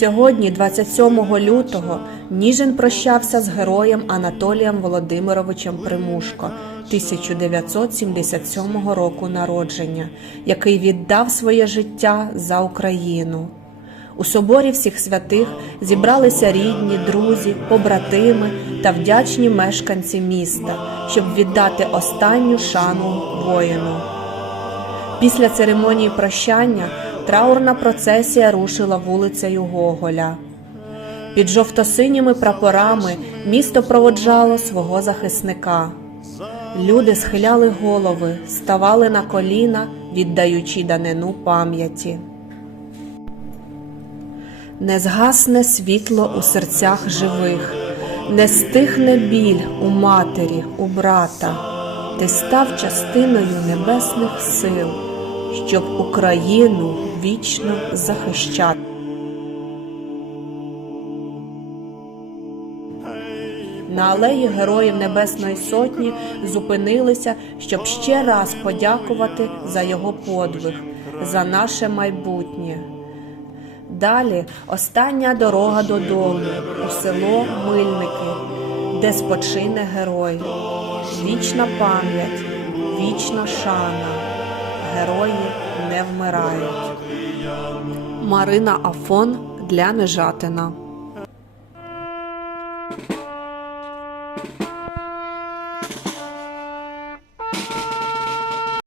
Сьогодні, 27 лютого, Ніжин прощався з героєм Анатолієм Володимировичем Примушко 1977 року народження, який віддав своє життя за Україну. У соборі всіх святих зібралися рідні, друзі, побратими та вдячні мешканці міста, щоб віддати останню шану воїну. Після церемонії прощання траурна процесія рушила вулицею Гоголя. Під жовто-синіми прапорами місто проводжало свого захисника. Люди схиляли голови, ставали на коліна, віддаючи данину пам'яті. Не згасне світло у серцях живих, не стихне біль у матері, у брата. Ти став частиною небесних сил, щоб Україну вічно захищати. На алеї Героїв Небесної Сотні зупинилися, щоб ще раз подякувати за його подвиг, за наше майбутнє. Далі остання дорога додому, у село Мильники, де спочине герой. Вічна пам'ять, вічна шана герої не вмирають. Марина Афон для Нежатина.